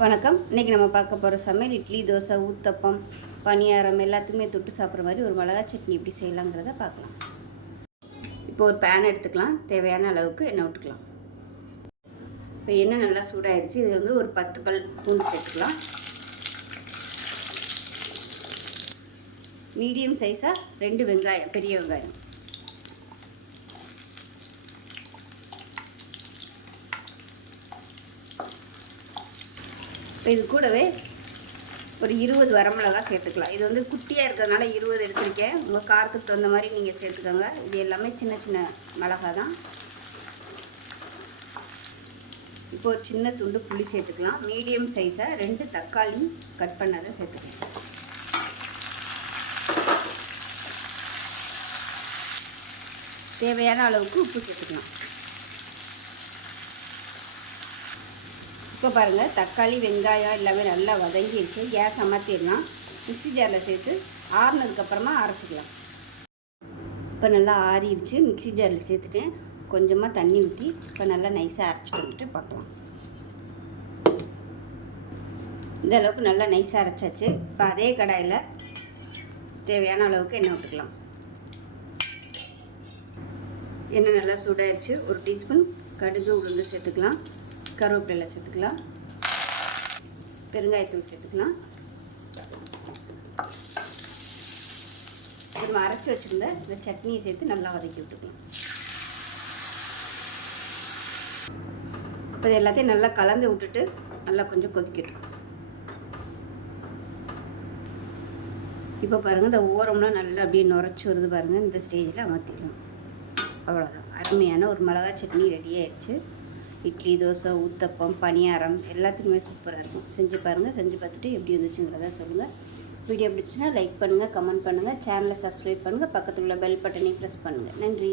வணக்கம். இன்றைக்கி நம்ம பார்க்க போகிற சமையல் இட்லி, தோசை, ஊத்தப்பம், பணியாரம் எல்லாத்துக்குமே தொட்டு சாப்பிட்ற மாதிரி ஒரு மிளகா சட்னி எப்படி செய்யலாங்கிறத பார்க்கலாம். இப்போ ஒரு பேன் எடுத்துக்கலாம். தேவையான அளவுக்கு எண்ணெய் விட்டுக்கலாம். இப்போ எண்ணெய் நல்லா சூடாயிருச்சு. இது வந்து ஒரு 10 பல் பூண்டு சேர்த்துக்கலாம். மீடியம் சைஸாக 2 வெங்காயம், பெரிய வெங்காயம். இப்போ இது கூடவே ஒரு 20 வரமிளகா சேர்த்துக்கலாம். இது வந்து குட்டியாக இருக்கிறதுனால 20 எடுத்துருக்கேன். உங்கள் காரத்துக்கு தகுந்த மாதிரி நீங்கள் சேர்த்துக்கோங்க. இது எல்லாமே சின்ன சின்ன மிளகா தான். இப்போ ஒரு சின்ன துண்டு புளி சேர்த்துக்கலாம். மீடியம் சைஸாக 2 தக்காளி கட் பண்ணதை சேர்த்துக்கலாம். தேவையான அளவுக்கு உப்பு சேர்த்துக்கலாம். இப்போ பாருங்கள், தக்காளி வெங்காயம் எல்லாமே நல்லா வதங்கிடுச்சு. கேஸ் அமர்த்திடலாம். மிக்ஸி ஜாரில் சேர்த்து ஆறுனதுக்கப்புறமா அரைச்சிக்கலாம். இப்போ நல்லா ஆறிடுச்சு. மிக்ஸி ஜாரில் சேர்த்துட்டேன். கொஞ்சமாக தண்ணி ஊற்றி இப்போ நல்லா நைஸாக அரைச்சி வந்துட்டு பார்க்கலாம். இந்த அளவுக்கு நல்லா நைஸாக அரைச்சாச்சு. இப்போ அதே கடாயில் தேவையான அளவுக்கு எண்ணெய் விட்டுக்கலாம். எண்ணெய் நல்லா சூடாயிருச்சு. ஒரு டீஸ்பூன் கடுகு உளுந்து சேர்த்துக்கலாம். கருவேப்பிலை சேர்த்துக்கலாம். பெருங்காயத்தூள் சேர்த்துக்கலாம். நம்ம அரைச்சி வச்சுருந்த இந்த சட்னியை சேர்த்து நல்லா வதக்கி விட்டுக்கலாம். இப்போ இது எல்லாத்தையும் நல்லா கலந்து விட்டுட்டு நல்லா கொஞ்சம் கொதிக்கட்டும். இப்போ பாருங்கள், இந்த ஓரம்லாம் நல்லா அப்படியே நுரைச்சி வருது பாருங்கள். இந்த ஸ்டேஜில் அமர்த்திடலாம். அவ்வளோதான். அருமையான ஒரு மிளகா சட்னி ரெடி ஆயிடுச்சு. இட்லி, தோசை, ஊத்தப்பம், பணியாரம் எல்லாத்துக்குமே சூப்பராக இருக்கும். செஞ்சு பாருங்கள். செஞ்சு பார்த்துட்டு எப்படி இருந்துச்சுங்கிறத சொல்லுங்கள். வீடியோ பிடிச்சுன்னா லைக் பண்ணுங்கள், கமெண்ட் பண்ணுங்கள், சேனலை சப்ஸ்கிரைப் பண்ணுங்கள், பக்கத்தில் உள்ள பெல் பட்டனையும் ப்ரெஸ் பண்ணுங்கள். நன்றி.